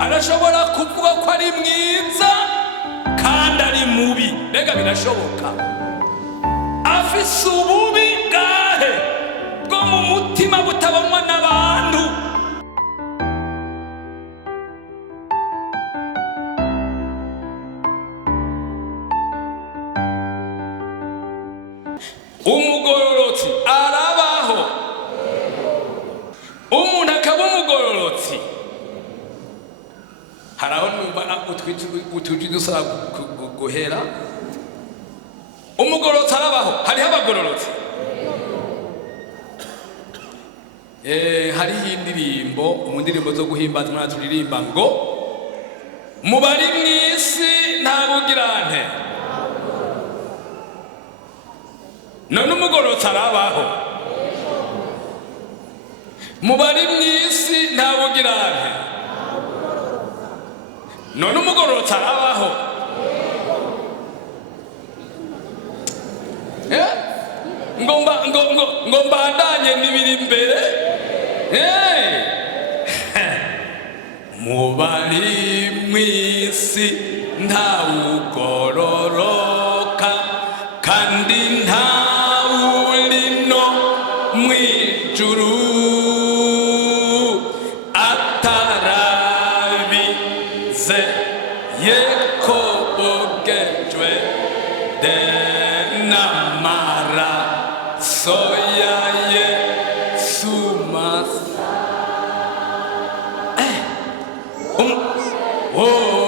arashobora kuvuga ko ari mwiza kandi ari mubi. Mbega birashoboka? Afise ububi bwahe bwo mu mutima butabonwa n'abantu. Umugororotsi arabaho. Umuntu akaba umugororotsi. Haraho numva utwiji dusaba guhera. Umugororotsi arabaho. Hariho abagororotsi. Hariho indirimbo, mu ndirimbo zo guhimbaza mwana turirimba ngo mubari mw'isi nta bugirante. None umugororotsi arabaho. Mubari mw'isi nta bugirante. None umugororotsi arabaho. Ngo mbandanye n'ibiri imbere. Mubari mw'isi nta ugororoka kandi nta ulino mwijuru atarabize yekobogejwe de n'amaraso ya Yesu masa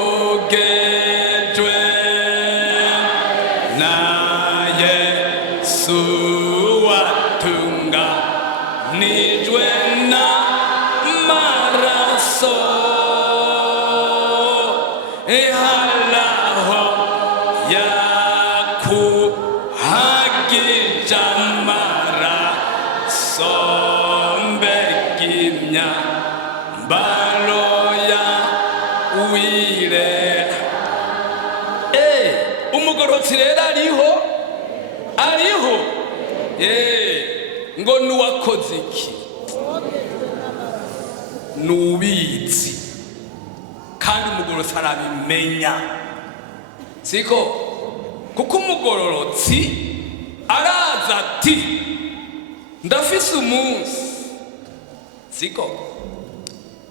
ogejwe na Yesu watunga nijwe na maraso halaho yakuhagija maraso mbegimya mbaloya uwire. Umugororotsi rero ariho ngo nuwakoze iki? Nubizi kandi umugororotsi arabimenya, siko? Kuko umugororotsi araza ati ndafise umunsi, siko?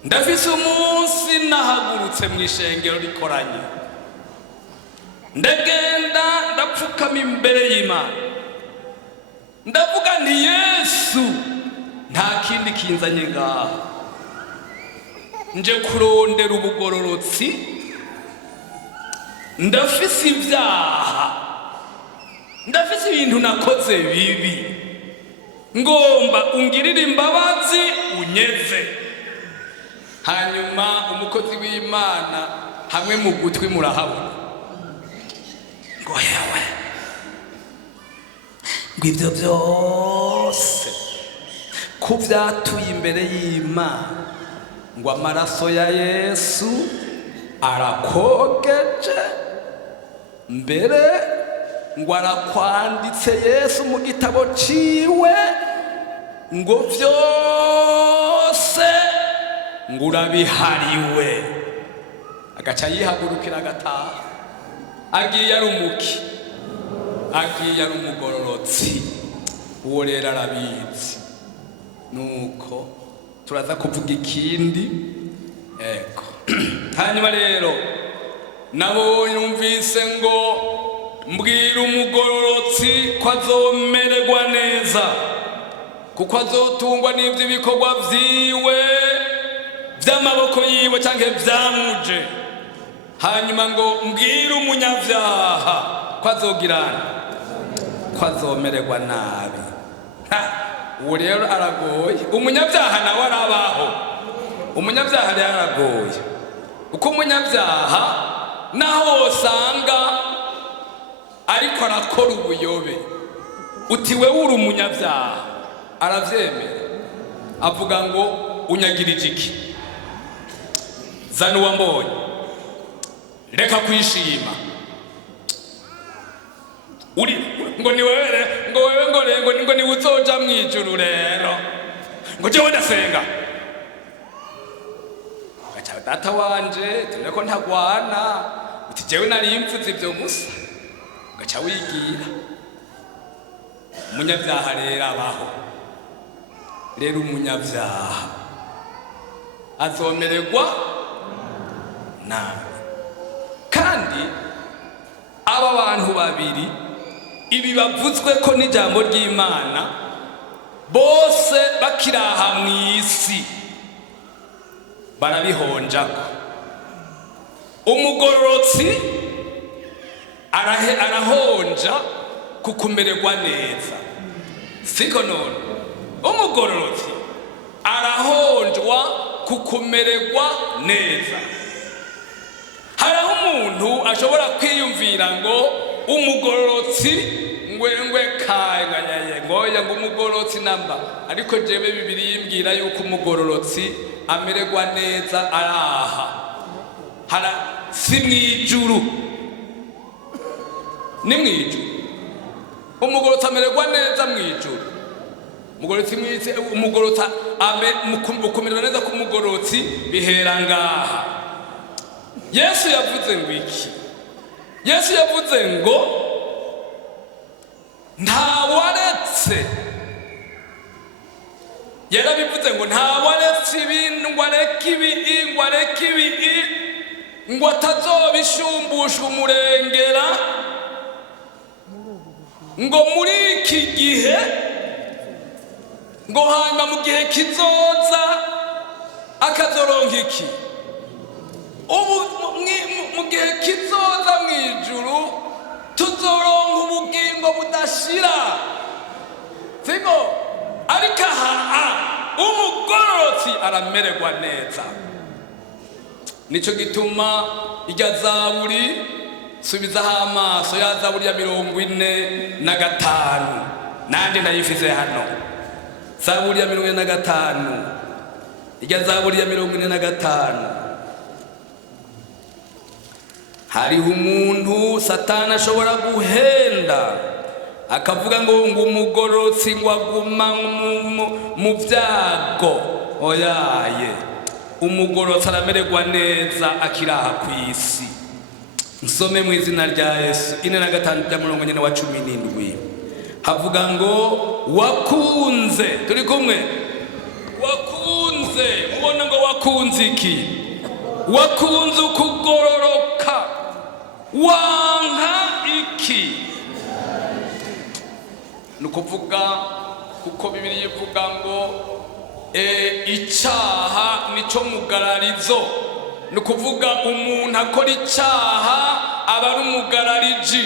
Ndafise umunsi nahagurutse mu ishengero rikoranye, ndagenda ndapfukama imbere y'Imana ndavuga nti Yesu nta kindi kinzanye ngaha, nje kurondera ubugororotsi, ndafise ibyaha, ndafise ibintu nakoze bibi, ngomba ungirire imbabazi unyeze. Hanyuma umukozi w'Imana hamwe mu gutwi murahabona ngo yewe ngo ibyo byose ko byatuye imbere y'Imana, ngo amaraso ya Yesu arakogeje, mbere ngo arakwanditse Yesu mu gitabo ciwe, ngo byose ngo urabihariwe. Agaca yihagurukira agataha. Agiye ari umuki, agiye ari umugororotsi. Uwo rero arabizi. Nuko turaza kuvuga ikindi. Ego. Hanyuma rero nabo yumvise ngo mbwira umugororotsi ko azomererwa neza, kuko azotungwa n'ibyo ibikorwa vyiwe vy'amaboko yiwe canke vyamuje. Hanyuma ngo mbwira umunyavyaha ko azogirana, ko azomererwa nabi. Uwo rero aragoye. Umunyavyaha nawe arabaho. Umunyavyaha rero aragoye, uko umunyavyaha naho wosanga ariko arakora ubuyobe, uti wewe uri umunyavyaha, aravyemera, avuga ngo unyagirije iki? Zana uwambonye, reka kwishima, uri ngo ni wewe, ngo ni uzoja mwijuru rero, ngo jewe ndasenga. data wanje tubona ko ntagwana, uti jewe nari mvuze ibyo gusa, ugaca wigira. Umunyabyaha rero abaho. Rero umunyabyaha azomererwa nabi. Kandi aba bantu babiri ibi bavuzwe ko n'ijambo ry'Imana bose bakiraha mw'isi barabihonjako. Umugororotsi arahonja kukumererwa neza, siko none? Umugororotsi arahonjwa kukumererwa neza. Hariho umuntu ashobora kwiyumvira ngo umugororotsi ngwengwe kangayaye ngoya ngo umugororotsi namba, ariko jewe Bibiliya imbwira yuko umugororotsi amererwa neza araha si mw'ijuru, ni mw'ijuru. Umugororotsi amererwa neza mw'ijuru. Umugororotsi ukumererwa neza k'umugororotsi bihera ngaha. Yesu yavuze ngo iki? Yesu yavuze ngo ntawaretse, yarabivuze ngo ntawaretse ibintu ngo areke ibi, ngo areke ibi, ngo atazobishumbusha umurengera, ngo muri iki gihe, ngo hanyuma mu gihe kizoza akazoronka iki? Ubu mu gihe kizoza mw'ijuru tuzoronka ubugingo budashira, siko? Ariko aha umugororotsi aramererwa neza. Nico gituma irya Zaburi, subizaho amaso ya Zaburi ya 45, nandi ndayifise hano. Zaburi ya 45, irya Zaburi ya 45. Hariho umuntu Satani ashobora guhenda akavuga ngo umugororotsi ngo aguma mu byago. Oyaye, umugororotsi aramererwa neza akiraha kw'isi. Nsome mu izina rya Yesu 4:17 havuga ngo wakunze, turi kumwe? Wakunze, ubona ngo wakunze iki? Wakunze ukugororoka, wanka iki? Nukuvuga kuko Bibiliya ivuga ngo icyaha nico mugararizo. Nukuvuga umuntu akora icyaha aba ari umugarariji.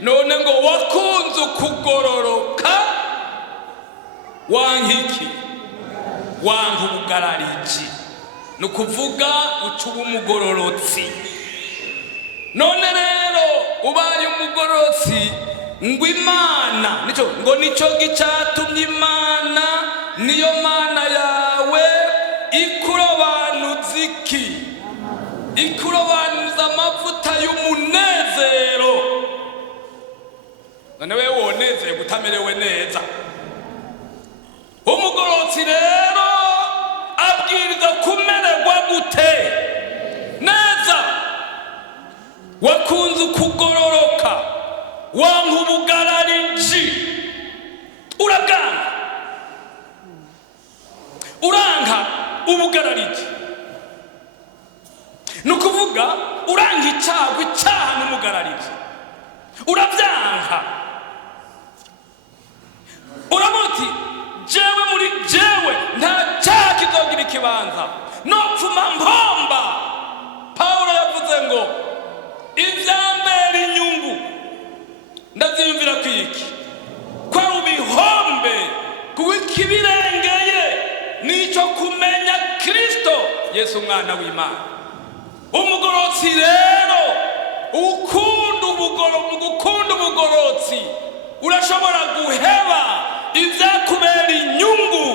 None ngo wakunze ukugororoka, wanka iki? Wanka ubugarariji. Nukuvuga ucuba umugororotsi. None rero ubaye umugororotsi ngo Imana nico gicatumye Imana niyo Mana yawe ikurobanuza iki? Ikurobanuza amavuta y'umunezero. None wewe wonezeye gutamerewe neza. Umugororotsi rero abwiriza kumererwa gute? Neza. Wakunze ukugororoka, wanka ubugarariji, uranka ubugarariji. Nukuvuga uranka icyaha n'umugarariji, urabyanka. Uramuti jewe muri jewe nta cyaha kizogira ikibanza, nopfuma mpomba. Paulo yavuze ngo ivyambera inyungu ndavyiyumvira kwiki? Kwa ubihombe kuwikibirengeye nico kumenya Kristo Yesu umwana w'Imana. Umugororotsi rero ukunda ubugororotsi urashobora guheba ivyakubera inyungu.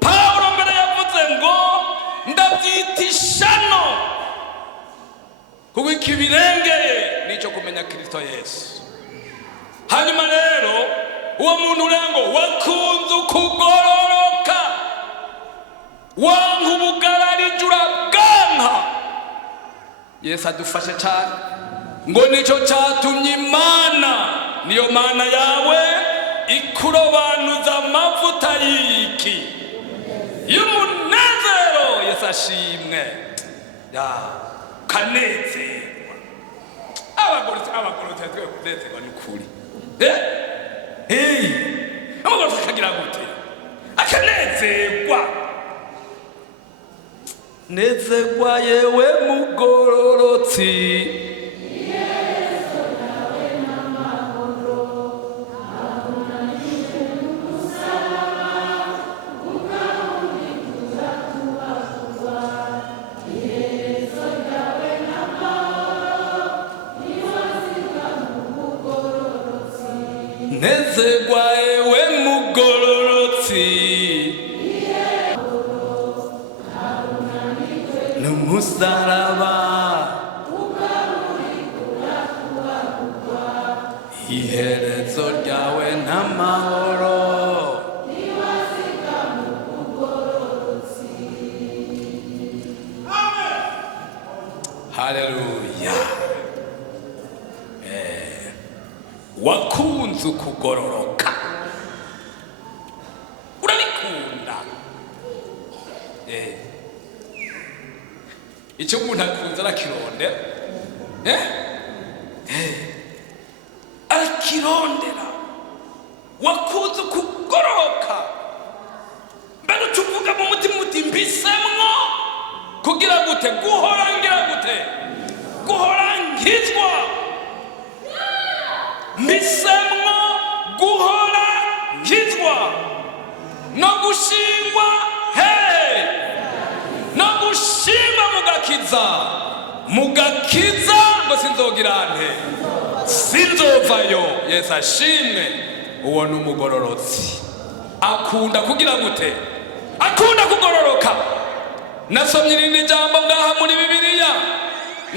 Paulo mbere yavuze ngo ndavyita ishano kuko ikibirengeye nico kumenya Kristo Yesu. Hanyuma rero uwo muntu rengo wakunze ukugororoka, wanka ubugarariji, urabwanka. Yesu adufashe cyane ngo nicyo cyatumye Imana niyo Mana yawe ikurobanuza amavuta y'iki y'umunezero. Yesu ashimwe ya kanezerwa. Abagore twe kunezerwa ni kuri amagoro akagira gute akanezerwa. Nezerwa yewe mugororotsi, nezerwa yewe mugororotsi n'umusaraba, iherezo ryawe n'amahoro. Haleluya. Wakunze ukugororoka, urabikunda. Icyo umuntu akunze arakirondera, arakirondera. Wakunze ukugororoka, mbere ucuvuga mu mutima uti mbisemwo kugira gute? Guhora ngira gute? Guhora nkizwa. Mbisemwo guhora nkizwa no gushingwa no gushima mugakiza ngo sinzogira nte, sinzovayo. Yesu ashimwe. Uwo ni umugororotsi, akunda kugira gute? Akunda kugororoka. Nasomye irindi jambo ngaha muri Bibiliya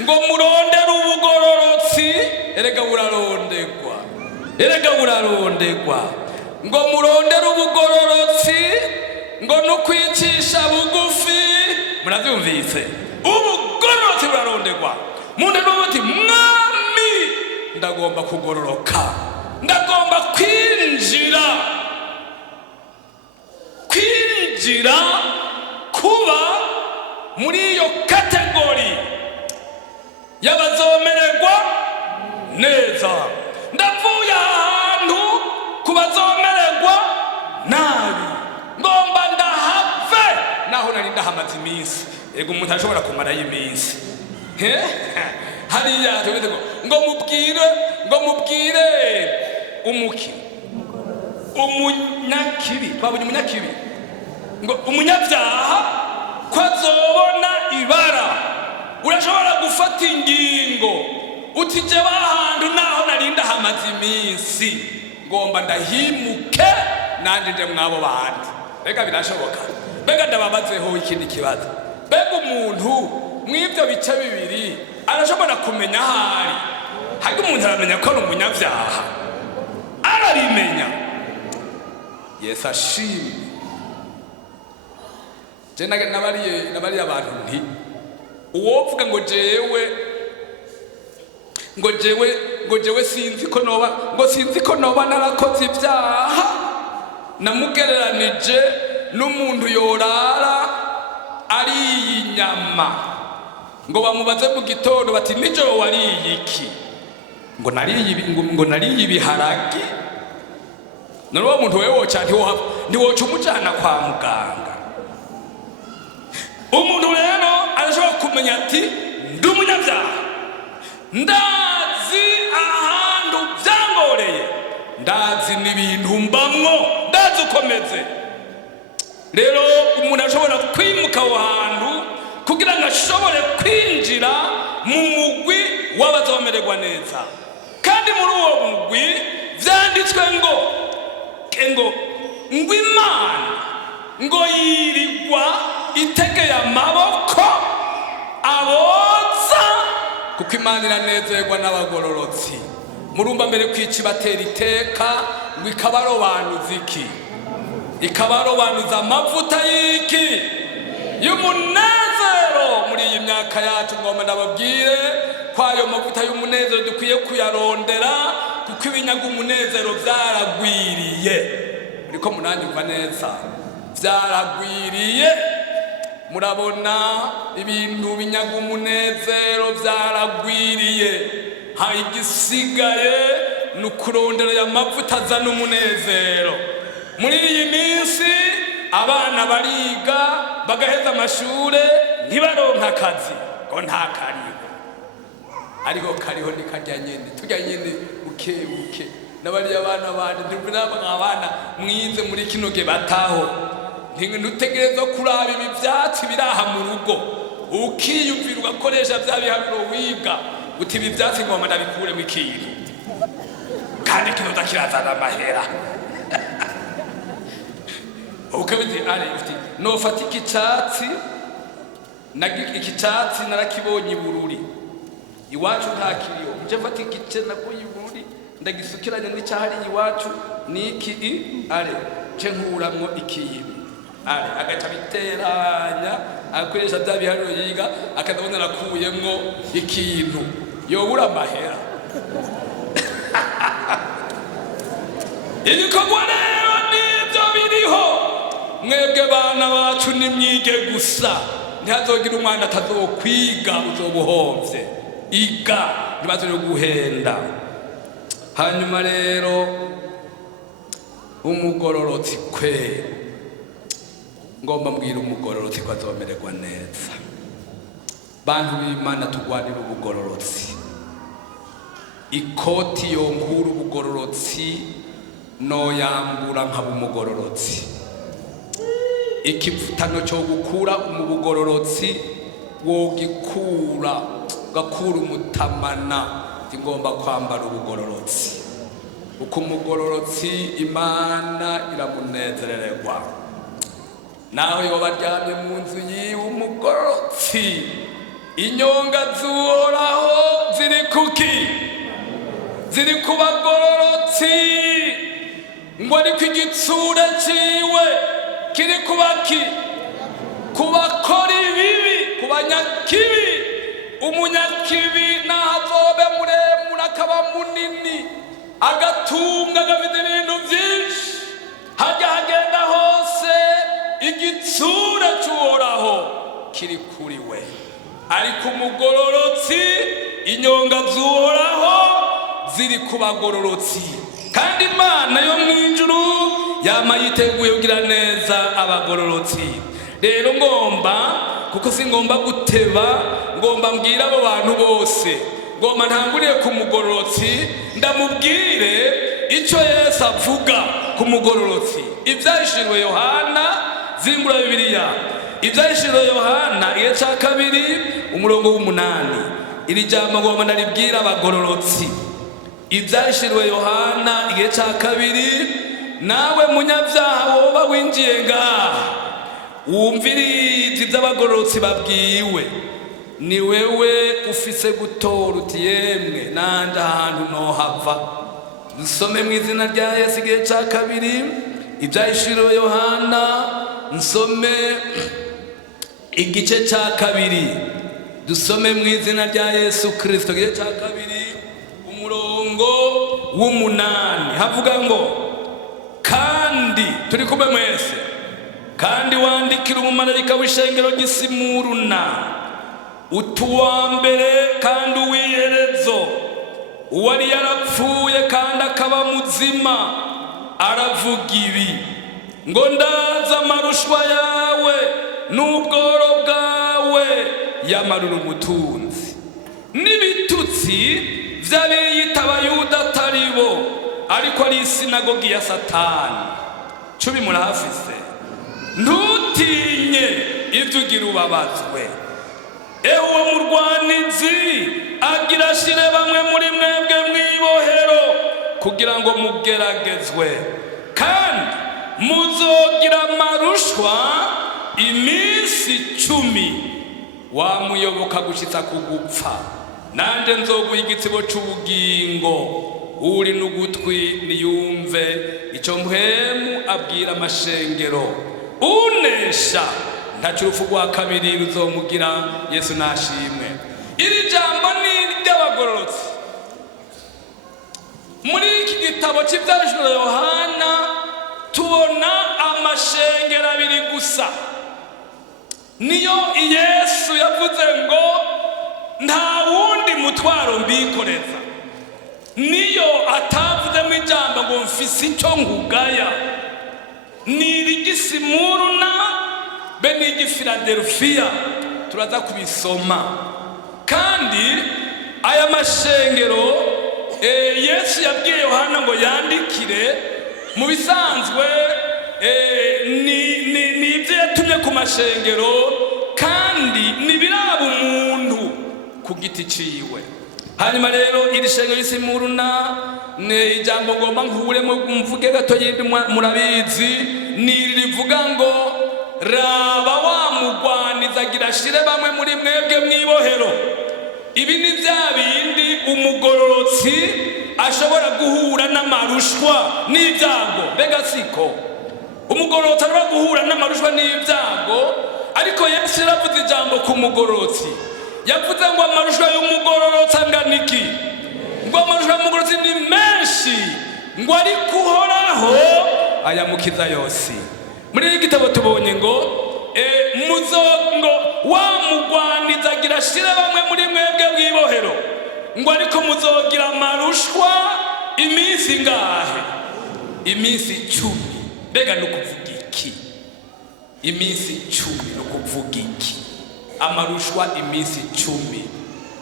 ngo murondere ubugororotsi. Erega burarondegwa, erega burarondegwa. Ngo murondere ubugororotsi, ngo no kwicisha bugufi. Murabyumvise? Ubugororotsi burarondegwa. Munde n'ubuti mwami ndagomba kugororoka, ndagomba kwinjira kuba muri iyo kategori y'abazomererwa neza. Ndavuye ahantu ku bazomererwa nabi, ngomba ndahave naho nari ndahamaze iminsi. Ego umuntu ashobora kumarayo iminsi hariya tubite ngo mubwire umunyakibi, twabonye umunyakibi, ngo umunyabyaha ko azobona ibara. Urashobora gufata ingingo uti je bahantu naho nari ndahamaze iminsi ngomba ndahimuke nanje nje mwabo bandi. Reka birashoboka. Bega ndababazeho ikindi kibazo. Bega umuntu mw'ibyo bice bibiri arashobora kumenya ahari. Hagi umuntu aramenya ko ari umunyabyaha, arabimenya. Yesu ashimwe. Je nabariye abantu nti uwovuga ngo jewe sinzi ko noba narakoze ibyaha, namugereranije n'umuntu yorara ariye inyama, ngo bamubaze mu gitondo bati nijoro wariye iki? Ngo nariye ibiharagi. None uwo muntu wewe woca ntiwoca umujyana kwa muganga. Umuntu rero arashobora kumenya ati ndi umunyabyaha, ndazi ahantu byangoreye, ndazi n'ibintu mbamwo, ndazi ukomeze. Rero umuntu ashobora kwimuka aho hantu kugira ngo ashobore kwinjira mu mugwi w'abazomererwa neza. Kandi muri uwo mugwi vyanditswe ngo Imana ngo yirirwa itegeye amaboko aboza, kuko Imana iranezerwa n'abagororotsi. Murumva mbere kwici batera iteka ngo ikabarobanuza iki? Ikabarobanuza amavuta y'iki? Y'umunezero muri iyi imyaka yacu ngomba ndababwire ko ayo mavuta y'umunezero dukwiye kuyarondera, kuko ibinyaga umunezero byaragwiriye. Ariko munanyumva neza, byaragwiriye. Murabona ibintu binyaga umunezero byaragwiriye, hari igisigaye ni ukurondera ya mavuta azana umunezero. Muri iyi minsi abana bariga bagaheza amashure ntibaronka akazi, ngo nta kariho. Ariko kariho ni karya nyene, turya nyene buke buke. N'abari abana bandi abana mwize muri kino gihe bataho, ntutegereza kuraba ibi vyatsi biraha mu rugo ukiyumvira ugakoresha vya biharuro wiga uti ibi vyatsi ngomba ndabikuremo ikintu, kandi kinoza kirazana amahera. Ukabiti uti nofata iki cyatsi narakibonye Bururi, iwacu nta kiriho, nje mfata igice nakuye Bururi ndagisukiranya n'icyahari iwacu niki nje nkuramwo ikintu agaca biteranya akoresha bya biharuro yiga akazabona nakuyemwo ikintu, yobura amahera. Ibikorwa rero nibyo biriho. Mwebwe bana bacu nimwige gusa, ntihazogira umwana atazokwiga uzobuhovye. Iga ntibazo yo guhenda. Hanyuma rero umugororotsi kwe, ngomba mbwira umugororotsi ko azomererwa neza. Bantu b'Imana tugwanira ubugororotsi. Ikoti yonkura ubugororotsi no yambura nkaba umugororotsi. Ikivutano cyo gukura mu bugororotsi wogikura gakura umutamana, ngomba kwambara ubugororotsi. Uko umugororotsi Imana iramunezererwa. Nawe yoba aryamye mu nzu yiwe umugororotsi, inyonga zuhoraho ziri kuki? Ziri ku bagororotsi. Ngo ariko igitsure ciwe kiri kubaki? Kubakora ibibi, kubanyakibi. Umunyakibi nazobe muremure akaba munini, agatunga agafite ibintu byinshi, hajya hagenda hose igitsure cy'uhoraho kiri kuri we. Ariko umugororotsi inyonga zuhoraho ziri ku bagororotsi, kandi Imana yo mw'ijuru yama yiteguye kugira neza abagororotsi. Rero kuko singomba guteba, ngomba mbwira abo bantu bose, ngomba ntanguriye ku mugororotsi ndamubwire icyo Yesu avuga ku mugororotsi. Ibyahishuriwe Yohana zingura Bibiliya, ibyahishuriwe Yohana igice cya 2 umurongo w'8. Iri jambo ngomba ndaribwira abagororotsi. Ibyahishuriwe Yohana igice cya 2, nawe munyabyaha woba winjiye ngaha wumvirize iby'abagororotsi babwiwe, ni wewe ufise gutora uti yemwe nanje ahantu nohava. Nsome mu izina rya Yesu igice cya 2 ibyahishuriwe Yohana, nsome igice cya 2, dusome mu izina rya Yesu Kristo igice cya 2 umurongo w'8. Havuga ngo kandi turi kumwe mwese, kandi wandikira umumarayika w'ishengero ry'Isimuruna utuwa mbere kandi uw'iherezo, uwari yarapfuye kandi akaba muzima, aravuga ibi ngo ndaza amarushwa yawe n'ubworo bwawe yamarura umutunzi n'ibitutsi by'abiyita Abayuda atari bo, ariko ari isinagogi ya Satani. Cubi murahafise, ntutinye ibyo ugira ubabazwe. Ewe murwanizi agira ashire bamwe muri mwebwe mwibohero kugira ngo mugeragezwe, kandi muzogira amarushwa iminsi 10, wamuyoboka gushitsa kugupfa. Nanje nzoguha igitsibo c'ubugingo, uri n'ugutwi niyumve icyo mpwemu abwira amashengero. Unesha ntacu urupfu rwa kabiri ruzomugira. Yesu nashimwe. Iri jambo ni ry'abagororotsi. Muri iki gitabo cy'ibyanditswe Yohana tubona amashengero abiri gusa niyo Yesu yavuze ngo nta wundi mutwaro mbikoreza, niyo atavuzemo ijambo ngo mfise icyo nkugaya. Ni irigisimuruna be n'igifiladelfiya, turaza kubisoma. Kandi aya mashengero Yesu yabwiye Yohana ngo yandikire, mu bisanzwe ni ibyo yatumye ku mashengero, kandi nibiraba umuntu ku giti ciwe. Hanyuma rero iri shengero ry'isimuruna ni ijambo ngomba nkuremo mvuge gato yindi murabizi, ni rivuga ngo raba wa mugwaniza gira shire bamwe muri mwebwe mwibohero. Ibi ni bya bindi umugororotsi ashobora guhura n'amarushwa n'ibyago. Mbega siko umugororotsi ashobora guhura n'amarushwa n'ibyago, ariko Yesu yaravuze ijambo ku mugororotsi. Yavuze ngo amarushwa y'umugororotsi angana iki? Ngo amarushwa y'umugororotsi ni menshi, ngo ariko uhoraho ayamukiza yose. Muri iki gitabo tubonye ngo muzongo wa mugwaniza gira shire bamwe muri mwebwe bwibohero, ngo ariko muzogira amarushwa iminsi ngahe? Iminsi 10. Mbega no kuvuga iki? Iminsi 10 no kuvuga iki? Amarushwa iminsi 10.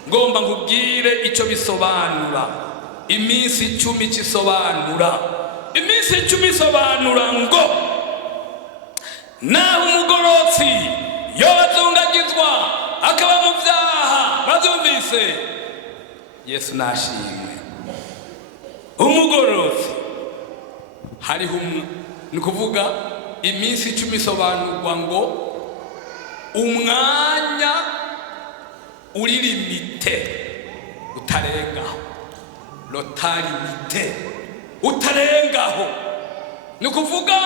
Ngomba nkubwire icyo bisobanura. Iminsi 10 kisobanura, iminsi 10 isobanura ngo naho umugororotsi yozungagizwa akaba mu byaha. Bazumvise? Yesu nashimwe. Umugororotsi hariho ni kuvuga iminsi 10 isobanurwa ngo umwanya uri limite utarengaho, lotalimite utarengaho. Ni kuvuga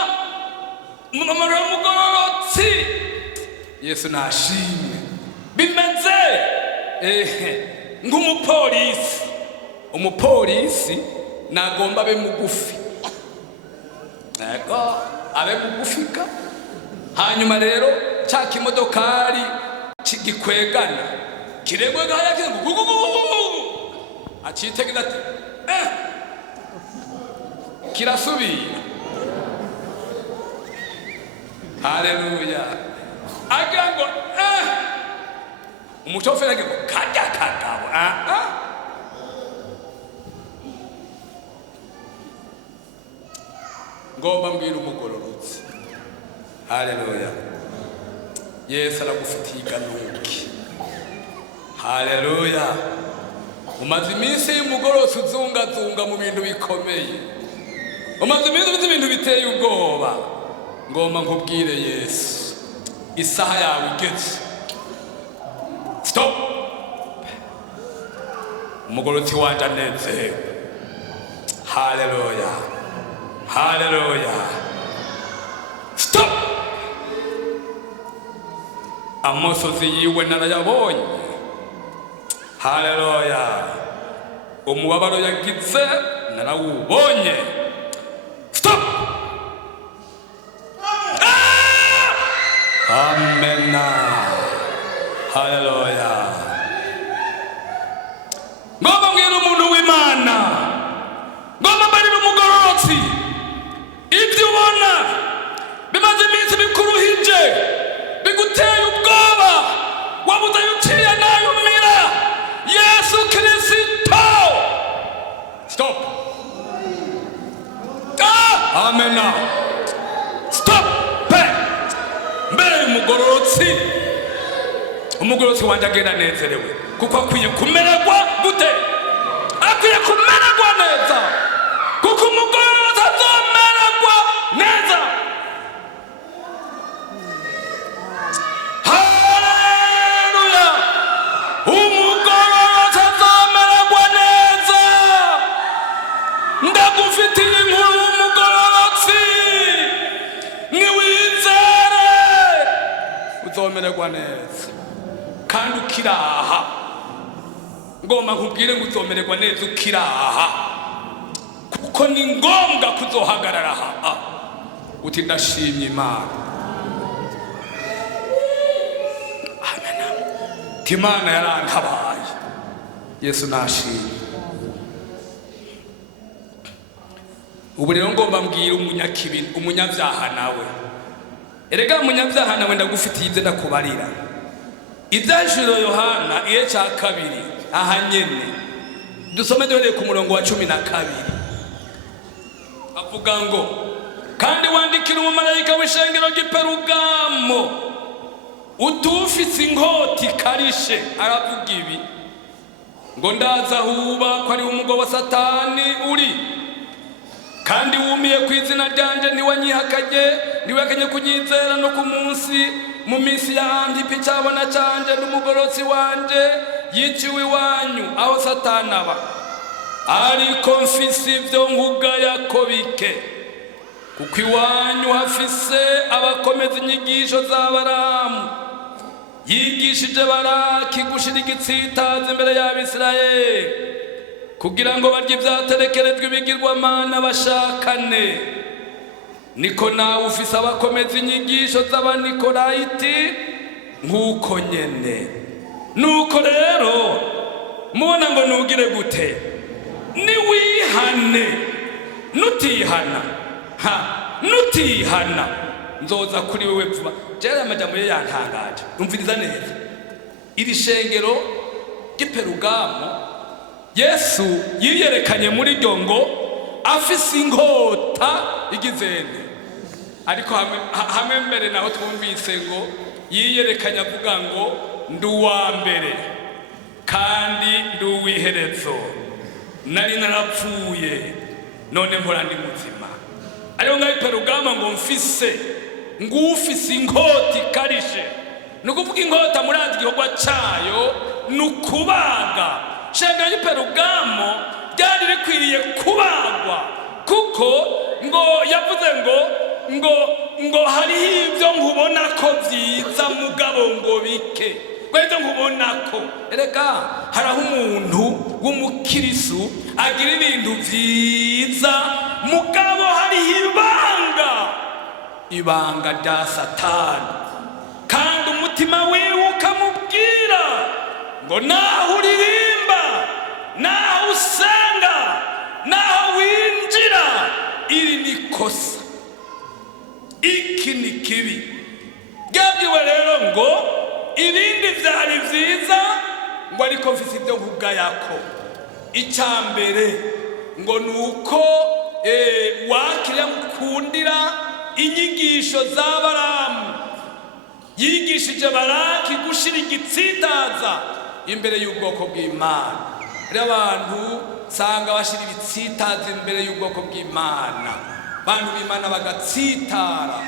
umumaro w'umugororotsi. Yesu nashimwe. Bimeze nk'umupolisi. Umupolisi nagomba abe mugufi, ego abe mugufika. Hanyuma rero cya kimodokari kigikwegana kiregwega yake acitegeza ati kirasubira. Haleluya. Agango umushoferi agiye kajya kagabo ngomba mbwira umugororotsi. Haleluya. Yesu aragufitiye iganuki. Haleluya. Umaze iminsi y'umugororotsi uzungazunga mu bintu bikomeye, umaze iminsi ufite ibintu biteye ubwoba. Ngomba nkubwire Yesu, isaha yawe igeze. Stop. Umugororotsi wanje anezerewe. Haleluya. Haleluya. Stop. Amosozi yiwe narayabonye. Haleluya. Umubabaro yagize narawubonye. Stop. Amen. Haleluya. Ngomba mbwira umuntu w'Imana, ngomba mbwira umugororotsi, ibyo ubona bimaze iminsi bikuruhije, biguteye ubwoba, wabuze yuciye nayo umira. Yesu Kristo. Stop. Amen. Stop. Mbere umugororotsi wanje agenda nezerewe, kuko akwiye kumererwa gute? Akwiye kumererwa neza, kuko umugororotsi azomererwa neza. Haleluya. Umugororotsi azomererwa neza. Ndagufitiye inkuru y'umugororotsi. Niwizere uzomererwa neza kandi ukiraha. Ngomba nkubwire ngo uzomererwa neza ukiraha, kuko ni ngombwa kuzohagarara aha uti ndashimye Imana. Amen. Imana yarantabaye. Yesu nashimye. Ubu rero ngomba mbwira umunyakibi, umunyabyaha nawe. Erega umunyabyaha nawe ndagufitiye ibyo ndakubarira. Ibyashiro Yohana iye cya kabiri aha nyene dusome duhereye ku murongo wa 12. Avuga ngo kandi wandikira umumarayika w'ishengero ry'i Perugamo utufise inkota ikarishe. Aravuga ibi ngo ndaza huba ko ari umugo wa Satani uri, kandi wumiye ku izina ryanje ntiwakanye kunyizera no ku munsi mu minsi ya Antipa cyabona canje n'umugorotsi wanje yiciwe iwanyu aho Satani aba. Ariko mfise ibyo nkugayako bike, kuko iwanyu hafise abakomeza inyigisho za Balamu, yigishije Balaki gushira igitsitazi imbere y'Abisirayeli kugira ngo barye ibyaterekerejwe ibigirwamana bashakane. Niko nawe ufise abakomeza inyigisho z'Abanikorayiti nk'uko nyene. Nuko rero mubona ngo nugire gute? Niwihane. Nutihana nzoza kuri wewe vuba. Jera amajambo ye yantangaje. Umviriza neza. Iri shengero ry'i Perugamo Yesu yiyerekanye muri ryo ngo afise inkota igizene. Ariko hamwe mbere naho twumvise ngo yiyerekanye avuga ngo nduwa mbere kandi nduwiherezo, nari narapfuye none mpora ndi muzima. Ariyo ngaho Perugamo ngo ngufise inkota ikarishe. Nukuvuga inkota murazi igikorwa cyayo nukubaga. Shengero ry'i Perugamo ryari rikwiriye kubagwa, kuko ngo yavuze ngo hariho ibyo nkubona ko byiza mugabo ngo bike. Kweze nkubona ko erega haraho umuntu w'umukirisu agira ibintu byiza mugabo hariho ibanga rya Satani, kandi umutima wiwe ukamubwira ngo naho uririmba, naho usenga, naho winjira, iri ni kosa, iki ni kibi. Byabwiwe rero ngo ibindi byari byiza, ngo ariko mfise ibyo nkugayako. Icyambere ngo nuko wakira mukundira inyigisho za Balamu, yigishije Balaki gushira igitsitaza imbere y'ubwoko bw'Imana. Rero abantu sanga bashira ibitsitaza imbere y'ubwoko bw'Imana, bantu b'Imana bagatsitara.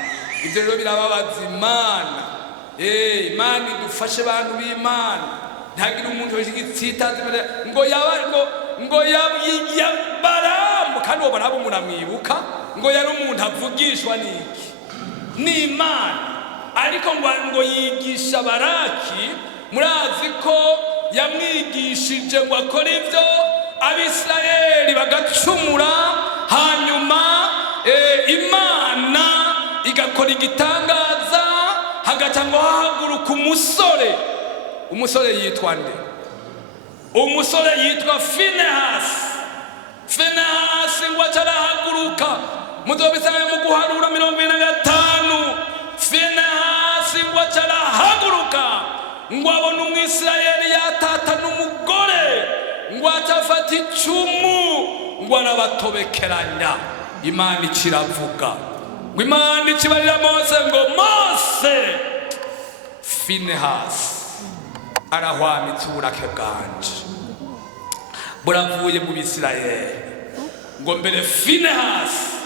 Ibyo rero birababaza Imana. Imana idufashe bantu b'Imana, ntagire umuntu washira igitsitaza imbere ngo ya Balamu. Kandi uwo Balamu muramwibuka ngo yari umuntu avugishwa n'Imana, ariko ngo yigisha Balaki. Murazi ko yamwigishije ngo akora ibyo Abisirayeli bagacumura, hanyuma Imana igakora igitangaza, hagaca ngo hahaguruka umusore yitwa nde? Umusore yitwa Finehasi ngo acarahaguruka. Muzobisanga mu Guharura 25. Finehasi ngo acarahaguruka ngo abona Umwisirayeli yatata n'umugore, ngo atafata icumu ngo arabatobekeranya. Imana ikiravuga ngo Imana ikibarira Mose ngo Mose, Finehasi arahwamitse uburake bwanje buravuye mu Bisirayeli, ngo mbere Finehasi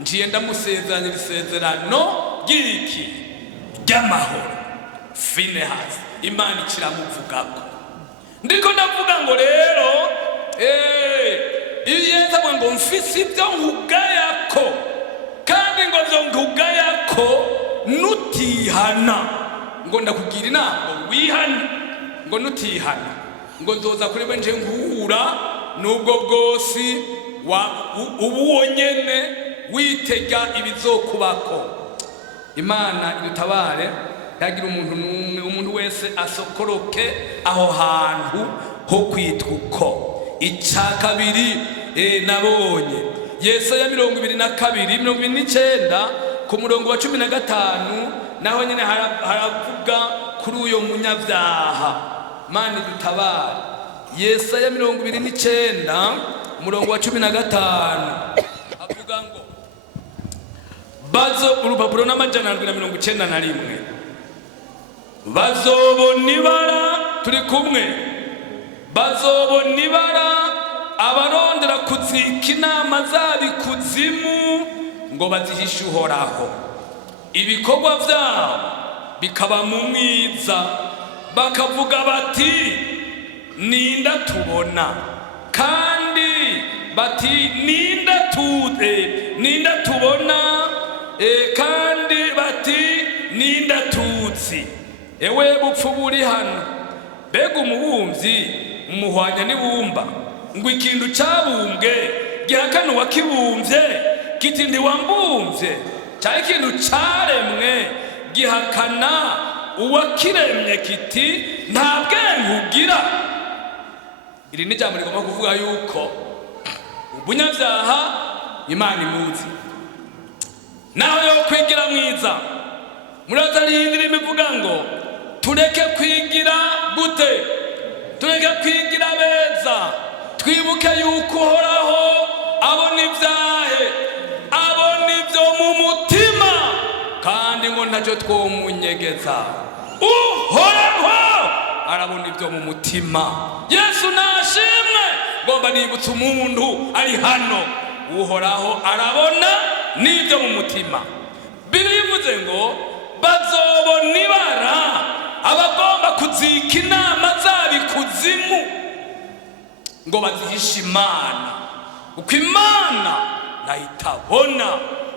ngiye ndamusezeranya isezerano ry'amahoro. Finehasi Imana ikiramuvugako. Ndiko ndavuga ngo rero Yesu ngo mfise ibyo nkugayako, kandi ngo byo nkugayako nutihana ngo ndakugira inama ngo wihane, ngo nutihana ngo nzoza kuri we nje nguhura nubwo bwose ubu wonyene witega ibizokubako. Imana idutabare yagira umuntu n'umwe, umuntu wese asokoroke aho hantu ho kwitwa uko. Icya kabiri nabonye Yesaya 22:29 ku murongo wa 15 naho nyine haravuga kuri uyo munyabyaha. Mana idutabare. Yesaya 29 umurongo wa 15 avuga ngo bazo urupapuro n'amajana 91 bazobona ibara, turi kumwe, bazobona ibara abarondera kuzika inama z'abikuzimu ngo bazihishe Uhoraho. Ibikorwa byabo bikaba mu mwiza, bakavuga bati ninda tubona, kandi bati ninda tubona, kandi bati ninda tuzi. Ewe bupfu buri hano, mbega umubumbyi umuhwanya n'ibumba ngo ikintu cyabumbwe gihakana uwakibumbye kiti ntiwambumbye, cyangwa ikintu cyaremwe gihakana uwakiremye kiti nta bwenge ugira. Iri ni jambo rigomba kuvuga yuko ubunyabyaha Imana imuzi, naho yo kwigira mwiza. Muraza rihindira imivuga ngo tureke kwigira gute, tureke kwigira beza, twibuke yuko Uhoraho abona ibyahe, abona ibyo mu mutima, kandi ngo ntacyo twomunyegeza. Uhoraho arabona ibyo mu mutima. Yesu nashimwe. Ngomba nibutsa umuntu ari hano, Uhoraho arabona n'ibyo mu mutima. Birivuze ngo bazobona ibara abagomba kuzika inama z'abikuzimu ngo bazihishe Imana, uko Imana nayitabona.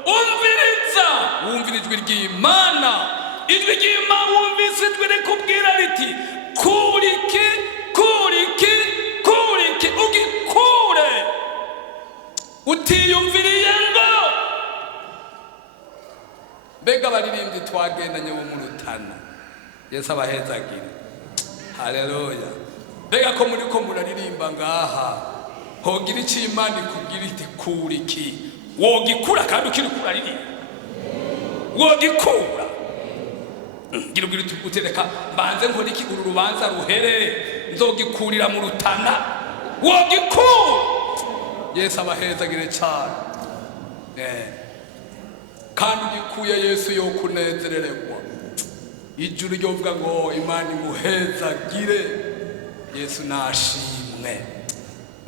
Umviriza, wumvira ijwi ry'Imana. Ijwi ry'Imana wumvise ijwi rikubwira riti kuriki, kuriki, kuriki, ugikure utiyumviriye ngo. Mbega baririmbyi twagendanye bo mu Rutana, Yesu abahezagire. Haleluya. Mbega ko muri ko muraririmba ngaha, hogira icyo Imana ikubwira iti kuriki, wogikura kandi ukiri kuraririmba, wogikura. Ngira ubwira utereka banze nkora iki uru rubanza ruhere, nzogikurira mu Rutana, wogikura. Yesu abahezagire cyane. Kandi ugikuye Yesu yo kunezererwa. Ijuru ryovuga ngo Imana imuhezagire. Yesu nashimwe.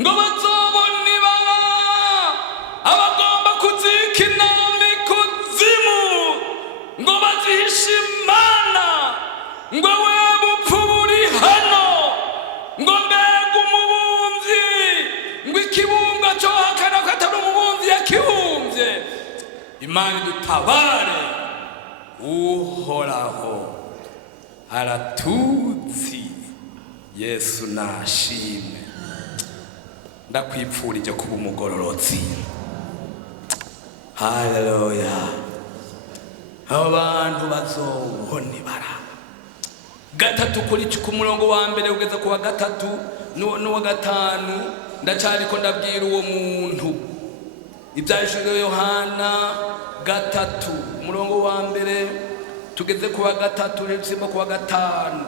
Ngo bazobona ibara abagomba kuzika inama ikuzimu ngo bazihishe Imana, ngo we bupfu buri hano, ngo mbega umubumbyi, ngo ikibumbwa cyo hakana ko atari umubumbyi yakibumbye. Imana idutabare. Uhoraho aratuzi. Yesu nashimwe. Ndakwipfurije kuba umugororotsi. Haleluya. Abantu bazobona ibara. Gatatu kuri ku murongo wa mbere ugeze ku wa gatatu n'uwa gatanu ndacyariko ndabwira uwo muntu. Ibyahishuriwe Yohana 3 umurongo wa mbere tugeze ku wa gatatu n'ibisimo ku wa gatanu.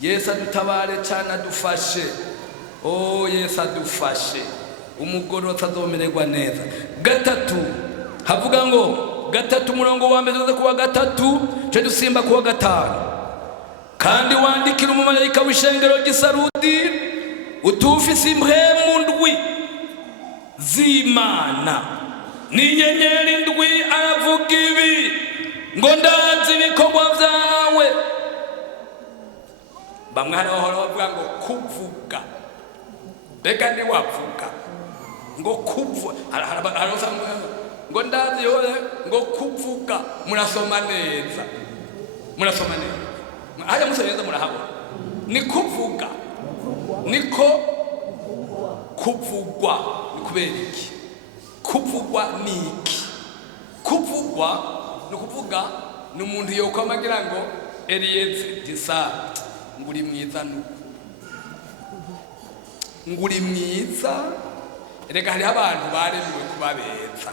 Yesu adutabare cyane, adufashe. Yesu adufashe. Umugororotsi azomererwa neza. 3 havuga ngo 3 umurongo wa mbere tugeze ku wa gatatu cyo dusimba ku wa gatanu. Kandi wandikira umumarayika w'ishengero ry'Isarudi utufise impwemu ndwi z'Imana n'inyenyeri ndwi, aravuga ibi ngo ndazi ibikorwa byawe. Bamwe hano bavuga ngo kuvuga, mbega ni wavuga ngo kuvuga, ngo ndazi yore ngo kuvuga. Murasoma neza, murasoma neza. hajya musore neza murahabona ni kuvuga niko kuvugwa ni kubera iki kuvugwa ni iki kuvugwa ni ukuvuga ni umuntu yokwama agira ngo Eliyeze disa nguri mwiza nuko nguri mwiza erega hariho abantu baremewe kuba beza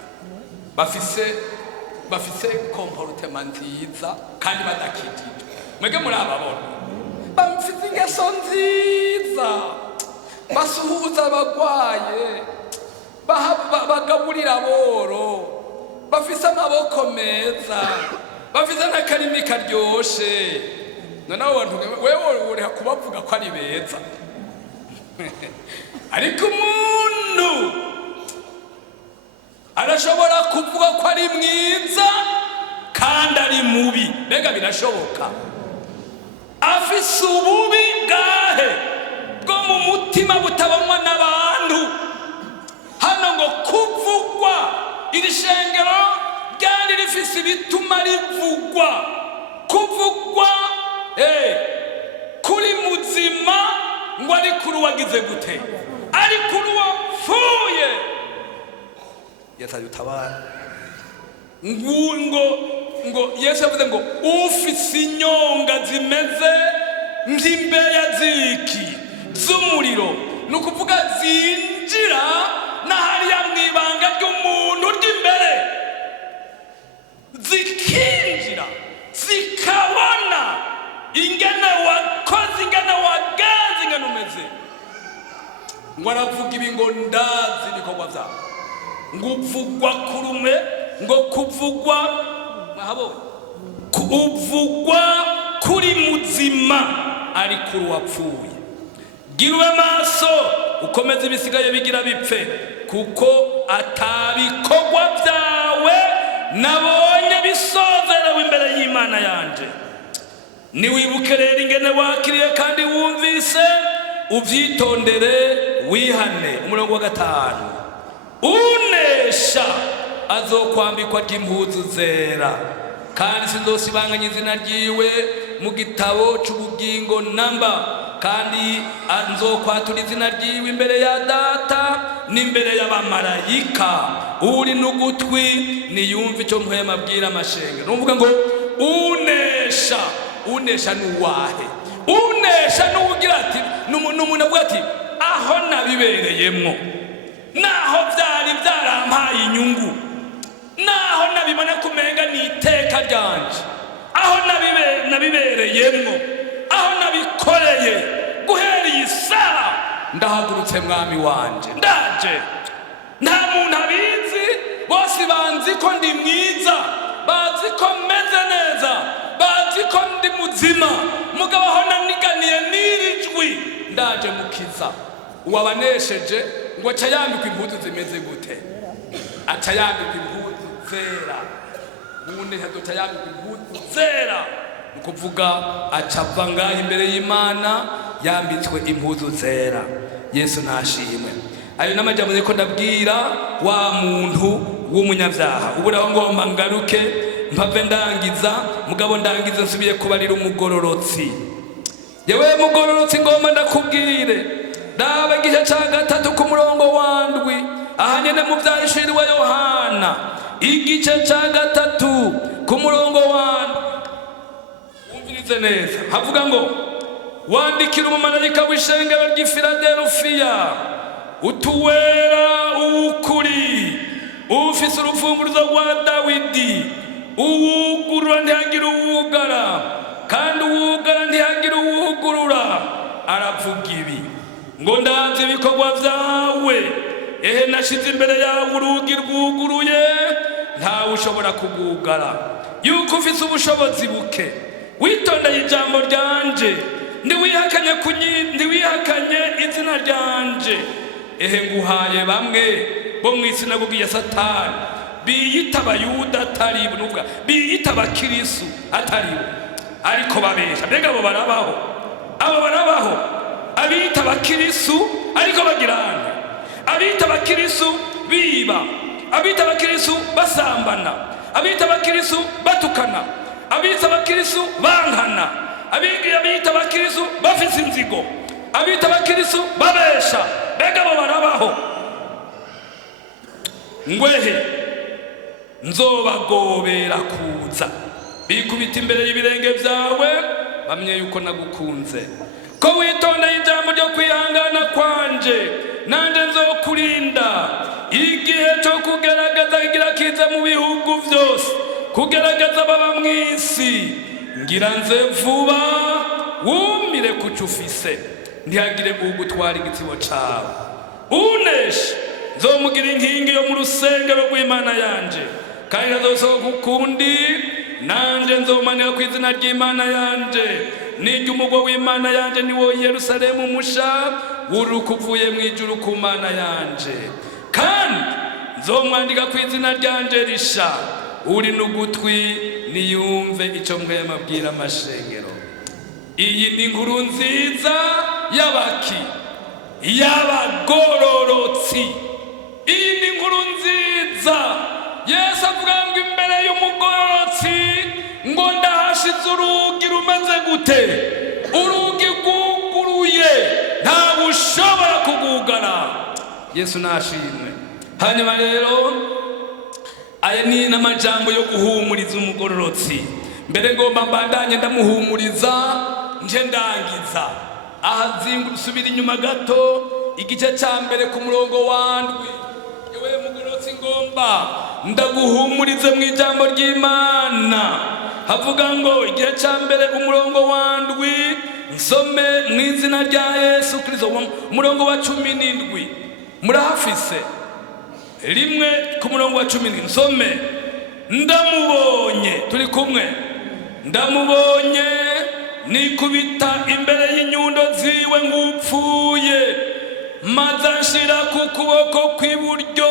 bafise comportement nziza kandi badakijijwe mwege murababona bafise ingeso nziza basuhuza abagwaye bagaburira aboro bafise amaboko meza bafise n'akarimi karyoshe noneho abantu wewe uriha kubavuga ko ari beza ariko umuntu arashobora kuvuga ko ari mwiza kandi ari mubi mbega birashoboka afise ububi bwahe bwo mu mutima butabonwa n'abantu hano ngo kuvugwa iri shengero ryari rifise ibituma rivugwa kuvugwa kuri muzima ngo ari kuri wagize gute ari kuri wapfuye Yesu adutabara ngo Yesu yavuze ngo ufise inyonga zimeze nk'imbeya ziki z'umuriro ni ukuvuga zinjira n'ahariya mw'ibanga ry'umuntu ry'imbere zikinjira zikabona ingene wakoze ingene wagaze ingene umeze ngo aravuga ibi ngo ndazi ibikorwa vyawe ngo uvugwa kurume ngo kuvugwa mwahabonye uvugwa kuri muzima ari kuri wapfuye girwe maso ukomeze ibisigaye bigira bipfe kuko atabikorwa vyawe nabonye bisozerewe imbere y'Imana yanje niwibuke rero ingene wakiriye kandi wumvise uvyitondere wihane umurongo wa 5 unesha azokwambikwa impuzu zera kandi sinzosibanganya izina ryiwe mu gitabo c'ubugingo namba kandi nzokwatura izina ryiwe imbere ya data n'imbere y'abamarayika uri n'ugutwi niyumva ico mpwema abwira amashenge numvuga ngo unesha nuwahe unesha nugira ati n'umuntu avuga ati aho nabibereyemwo naho vyari vyarampaye inyungu naho nabibona kumenga ni iteka ryanje aho nabibereyemwo aho nabikoreye guhera iyi saha ndahagurutse mwami wanje ndaje nta muntu abizi bose banzi ko ndi mwiza bazi ko meze neza bazi ko ndi muzima mugabo aho naniganiye nirijwi ndaje mukiza uwabanesheje ngo acayambikwa impuzu zimeze gute acayambikwa impuzu zera ubundi acayambikwa impuzu zera nukuvuga acava ngaho imbere y'Imana yambitswe impuzu zera Yesu nashimwe ayo n'amajambo niko ndabwira wa muntu w'umunyavyaha uburaho ngomba ngaruke mpave ndangiza mugabo ndangiza nsubiye kubarira umugororotsi yewe mugororotsi ngomba ndakubwire daba igice ca 3 ku murongo wa 7 ahanyene mu vyahishuriwe Yohana igice ca 3 ku murongo wa 7 umvirize neza havuga ngo wandikira umumarayika w'ishengero ry'i Filadelufiya utuwera ukuri ufise urufunguruzo rwa Dawidi uwugurura ntihagira uwugara kandi uwugara ntihagira uwugurura aravuga ibi ngo ndazi ibikorwa vyawe ehe nashize imbere yawe urugi rwuguruye ntawe ushobora kugugara yuko ufise ubushobozi buke witondeye ijambo ryanje ndiwihakanye izina ryanje ehe nguhaye bamwe bo mw'isinagogi ya Satani biyita abayuda ataribo nuvuga biyita abakirisu ataribo ariko babesha mbega abo barabaho abita abakirisu ariko bagirana abita abakirisu biba abita abakirisu basambana abita abakirisu batukana abita abakirisu bankana abita abakirisu bafise inzigo, abita abakirisu babesha, mbega abo barabaho. Ngwehe nzobagobera kuza, bikubita imbere y'ibirenge byawe, bamenye yuko nagukunze, ko witondeye ijambo ryo kwihangana kwanje, nanje nzokurinda igihe cyo kugerageza kigira kiza mu bihugu byose, kugerageza baba mw'isi. Ngira nze vuba wumire kuco ufise, ntihagire ugutwara igitibo cawe. Uneshe nzomugira inkingi yo mu rusengero rw'Imana yanje, kandi azosohoka ukundi, nanje nzomanika ku izina ry'Imana yanje, n'iry'umugwa w'Imana yanje niwo Yerusalemu musha wuruka uvuye mw'ijuru ku Mana yanje. Kandi nzomwandika ku izina ryanje risha, uri n'ugutwi niyumve ico mwema abwira amashengero. Iyi ni inkuru nziza y'abaki, y'abagororotsi. Iyi ni inkuru nziza. Yesu avuga ngo imbere y'umugororotsi ngo ndahashize urugi rumeze gute? Urugi rwuguruye, ntawe ushobora kugugara. Yesu nashimwe. Hanyuma rero aya ni n'amajambo yo guhumuriza umugororotsi. Mbere ngomba mbandanye ndamuhumuriza nje ndangiza. Aha subira inyuma gato, igice cya mbere ku murongo wandwi. Yewe mugororotsi ngomba ndaguhumurize mu ijambo ry'Imana. Havuga ngo igihe cya mbere umurongo wandwi, nsome mu izina rya Yesu Kristo, umurongo wa 17. Murahafise rimwe ku murongo wa 17, nsome. Ndamubonye, turi kumwe. Ndamubonye nikubita imbere y'inyundo ziwe ngupfuye, maze anshira ku kuboko kw'iburyo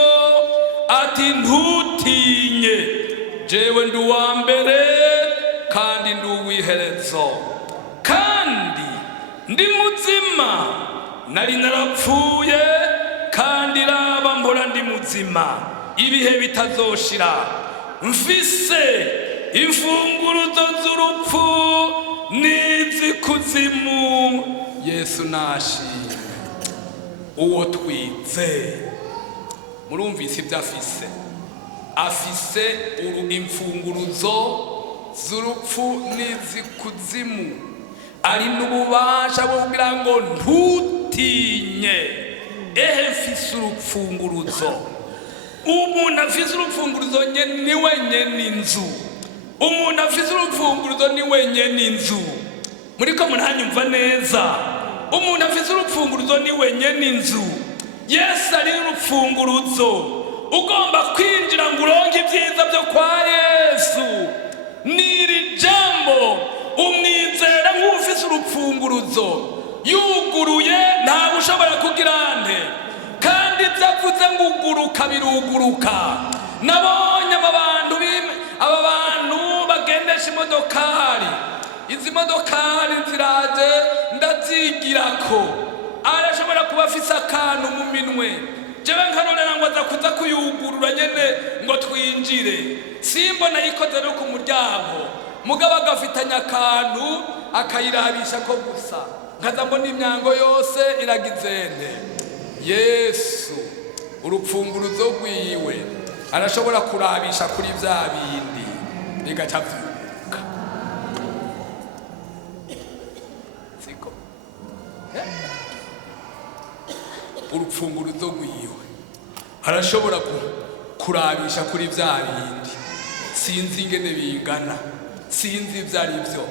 ati ntutinye, jewe ndi uwa mbere kandi ndi uw'iherezo, kandi ndi muzima, nari narapfuye kandi raba mbona ndi muzima ibihe bitazoshira, mfise imfunguruzo z'urupfu n'iz'ikuzimu. Yesu nashimwe. Uwo twize murumvise ibyo afise, afise imfunguruzo z'urupfu n'iz'ikuzimu, ari n'ububasha bwo kugira ngo ntutinye. Ehe mfise urupfunguruzo. Umuntu afise urupfunguruzo ni wenyene inzu. Umuntu afise urupfunguruzo ni wenyene inzu. Muriko muranyumva neza? Umuntu afise urupfunguruzo ni wenyene inzu. Yesu ari urupfunguruzo. Ugomba kwinjira ngo uronke ibyiza byo kwa Yesu. Niri jambo umwizera nk'ufise urupfunguruzo. Yuguruye ntawe ushobora kugira nte, kandi byavuze ngo uguruka biruguruka. Nabonye aba bantu bagendesha imodokari. Izi modokari ziraje ndazigirako, arashobora kuba afise akantu mu minwe, jewe nkarorera ngo aza kuza kuyugurura nyene ngo twinjire. Simbona yikoze no ku muryango, mugabo agafitanya akantu akayirabisha ko gusa, nkaza mbona imyango yose iragizene. Yesu urupfunguruzo rwiwe arashobora kurabisha kuri vya bindi bigaca vyuka. Siko urupfunguruzo rwiwe arashobora kurabisha kuri vya bindi. Sinzi ingene bingana, sinzi ivyo ari vyo,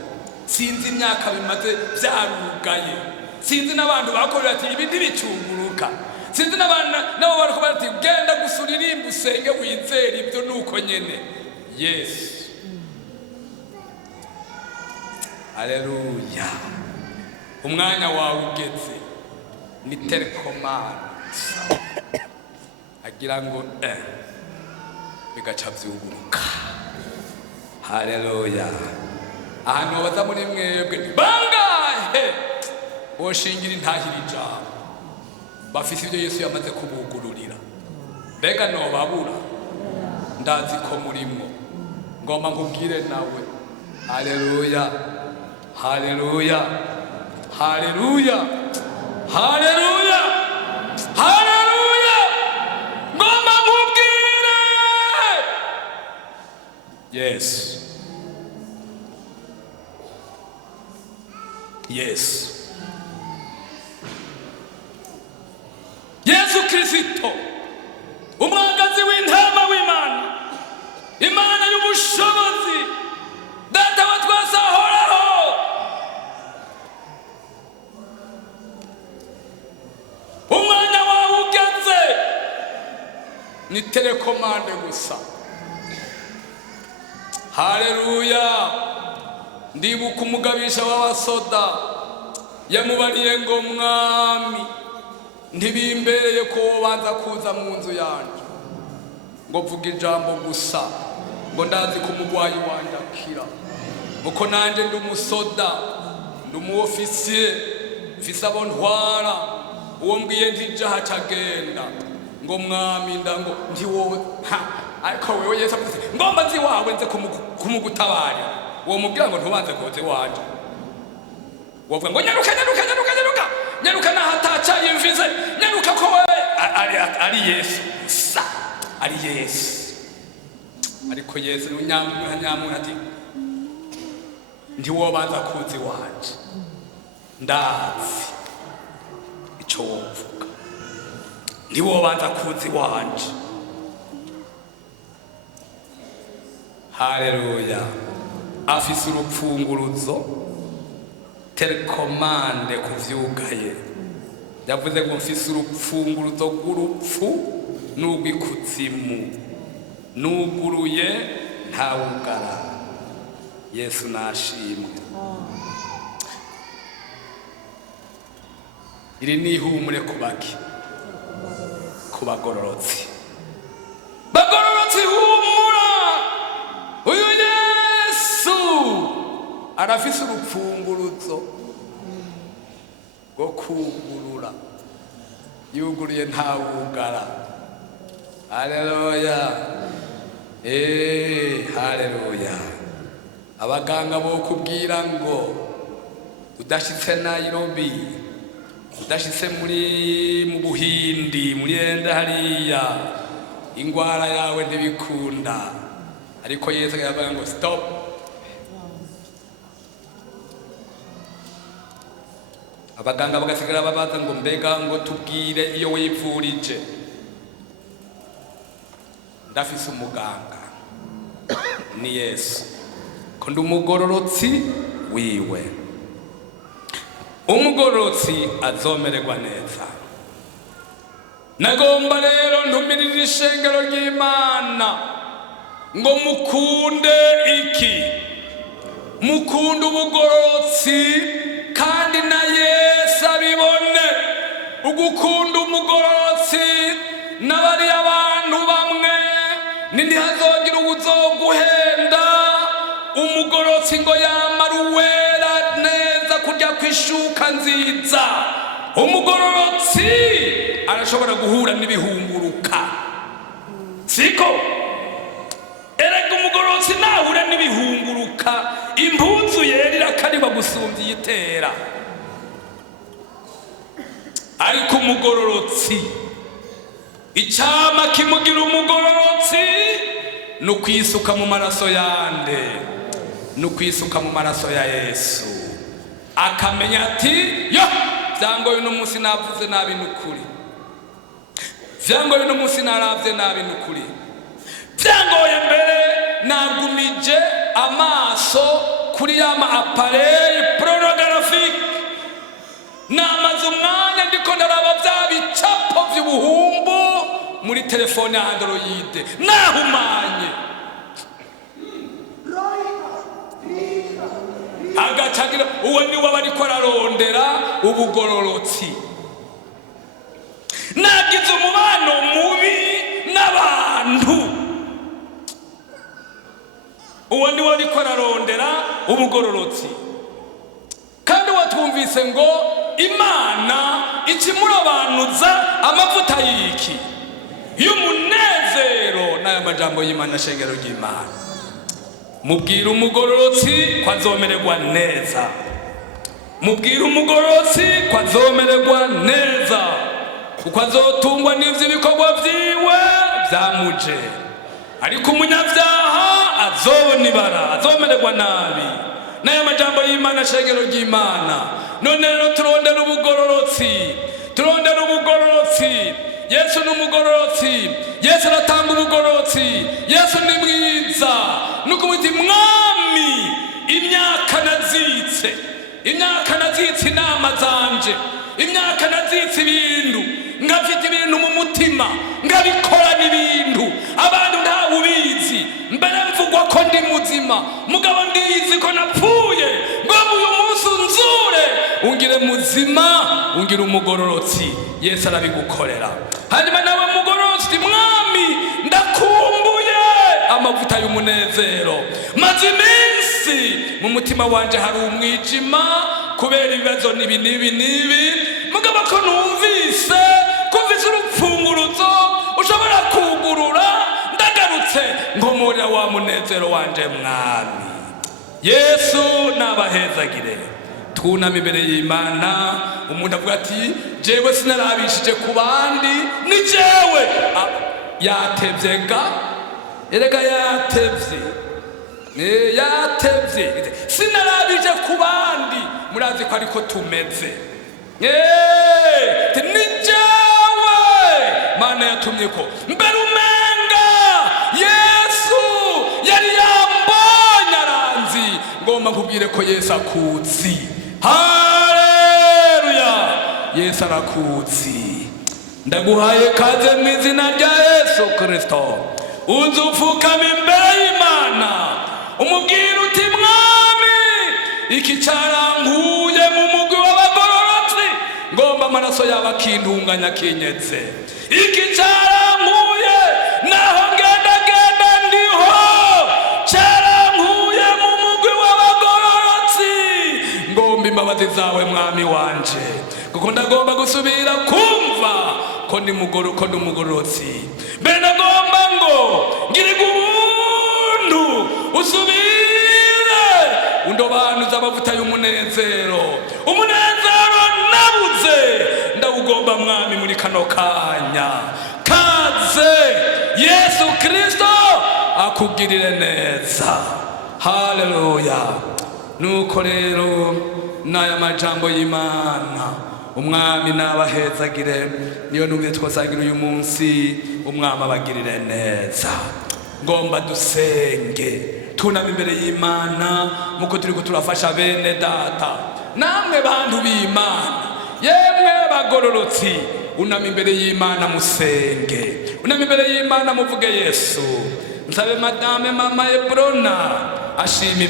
sinzi imyaka bimaze vyarugaye, sinzi n'abantu bakorera ati ibindi bicunguruka, sinzi n'abantu nabo bariko bati genda gusuririmba usenge wizera ibyo nuko nyene. Yesu, haleluya. Umwanya wawe ugeze, ni telekomande agira ngo bigaca vyuguruka. Haleluya. Ahantu baza muri mwebwe bangahe boshingira intahira ijambo, bafise ibyo Yesu yamaze kubugururira. Mbega nobabura? Ndazi ko murimwo, ngomba nkubwire nawe. Haleluya, haleluya, haleluya, haleluya, haleluya. Ngoma nkubwire, yes, yes, Yesu Kristo, umwagazi w'intama w'Imana, Imana y'ubushobozi, data wa twese ahoraho. Umwanya wawe ugeze, ni telekomande gusa. Haleluya. Ndibuka umugabisha w'abasoda yamubariye ngo mwami, ntibimbereye ko banza kuza mu nzu yanje ngo vuga ijambo gusa, ngo ndazi ko umugwayi wanje akira, uko nanje ndi umusoda, ndi umuofisiye, mfise abo ntwara. Uwo mbwiye ntija hacagenda ngo mwami ndango ntiwowe, ariko wewe Yesu avuze ngomba nzi wawe nze kumugutabara. Uwo mubwira ngo ntubanze koze wanje, wovuga ngo nyaruka nyaruka nyaruka nyaruka nyaruka, nahataca yimvize nyaruka ko ari Yesu sa, ari Yesu. Ariko Yesu nyamuntu ati ntiwobanza kuzi wanje, ndazi ico wovuga, ntiwobanza kuzi wanje. Haleluya. Afise urupfunguruzo, telekomande kuvyugaye. Yavuze ngo mfise urupfunguruzo rw'urupfu n'urw'ikuzimu, nuguruye ntawugara. Yesu nashimwe. Iri ni ihumure kubaki, kubagororotsi, bagororotsi humura. Uyu Yesu arafise urupfunguruzo rwo kugurura, yuguruye ntawugara. Haleluya, haleluya. Abaganga bo kubwira ngo udashitse Nairobi, udashitse mu Buhindi, muri enda hariya, ingwara yawe ntibikunda. Ariko Yesu aravuga ngo stop. Abaganga bagasigara babaza ngo mbega ngo tubwire iyo wivurije. Ndafise umuganga ni Yesu, ko ndi umugororotsi wiwe. Umugororotsi azomererwa neza. Nagomba rero ntumirire ishengero ry'Imana ngo mukunde iki? Mukunde ubugororotsi, kandi na Yesu abibone. Ugukunda umugororotsi n'abari abantu bamwe nindihazogira uwuzoguhenda. Umugororotsi ngo yamara uwera neza kurya kwishuka nziza. Umugororotsi arashobora guhura n'ibihunguruka, siko? Erega umugororotsi nahura n'ibihunguruka, impuzu yera irakariba gusumvya iyitera. Ariko umugororotsi, icama kimugira umugororotsi nukwisuka mu maraso yande, nukwisuka mu maraso ya Yesu. Akamenya ati yo vyangoye uno munsi navuze nabi nukuri, vyangoye uno munsi naravye nabi nukuri, vyangoye mbere nagumije amaso kuri yama appareil pornographique, namaze umwanya ndiko ndaraba vya bicapo vy'ubuhumbu muri telefone ya Android, nahumanye. Agacagira uwo ni we bariko ararondera ubugororotsi. Nagize umubano mubi n'abantu, uwo ni we ariko ararondera ubugororotsi. Kandi watwumvise ngo Imana ikimurabanuza amavuta y'iki? Y'umunezero. N'aya majambo y'Imana shengero ry'Imana. Mubwira umugororotsi ko azomererwa neza. mubwire umugororotsi ko azomererwa neza, kuko azotungwa n'ivy'ibikorwa vyiwe vyamuje. Ariko umunyavyaha azobona ibara, azomererwa nabi. N'aya majambo y'Imana, shengero ry'Imana. None rero turondera ubugororotsi, turondera ubugororotsi. Yesu ni umugororotsi, Yesu aratanga ubugororotsi, Yesu ni mwiza. Nuko muti mwami, imyaka nazitse, imyaka nazitse inama zanje, imyaka nazitse ibintu, ngafite ibintu mu mutima, ngabikora n'ibintu abantu ntawe ubizi, mbere mvugwa ko ndi muzima, mugabo ndizi ko napfuye, ngo uyu munsi unzure ungire muzima, ungire umugororotsi. Yesu arabigukorera. Hanyuma nawe mugororotsi, mwami ndakumbuye amavuta y'umunezero, maze iminsi mu mutima wanje hari umwijima kubera ibibazo nibi mugabo ko numvise kumvise urupfunguruzo ushobora kugurura, ndagarutse nkomorera wa munezero wanje mwami. Yesu nabahezagire. Twunama imbere y'Imana. Umuntu avuga ati jewe sinarabishije ku bandi, ni jewe yatevye ga, erega yatevye, yatevye, sinarabije ku bandi. Murazi ko ariko tumeze, ni jewe Mana yatumye ko mbere umenga Yesu yari yambonye aranzi. Ngomba nkubwire ko Yesu akuzi. Haleluya, Yesu arakuzi. Ndaguhaye kaze mu izina rya Yesu Kristo. Uze upfukame imbere y'Imana, umubwire uti mwami, iki carankuye mu mugwi w'abagororotsi, ngomba amaraso yawe akintunganya kinyetse. Iki carankuye naho ngenda ndiho, carankuye mu mugwi w'abagororotsi, ngomba imbabazi zawe mwami wanje, kuko ndagomba gusubira kumva ko ndi umugororotsi. Mbere ndagomba ngo ngirige ubuntu, usubire undobanuza amavuta y'umunezero, umunezero nabuze ndawugomba mwami muri kano kanya. Kaze Yesu Kristo akugirire neza. Haleluya. Nuko rero n'aya majambo y'Imana, umwami nabahezagire. Niyo numwe twasangira uyu munsi, umwami abagirire neza. Ngomba dusenge, tunama imbere y'Imana, muko turiko turafasha bene data. Namwe bantu b'Imana, yemwe bagororotsi, unama imbere y'Imana musenge, unama imbere y'Imana muvuge Yesu. Nsabe madame mama Ebrona ashimi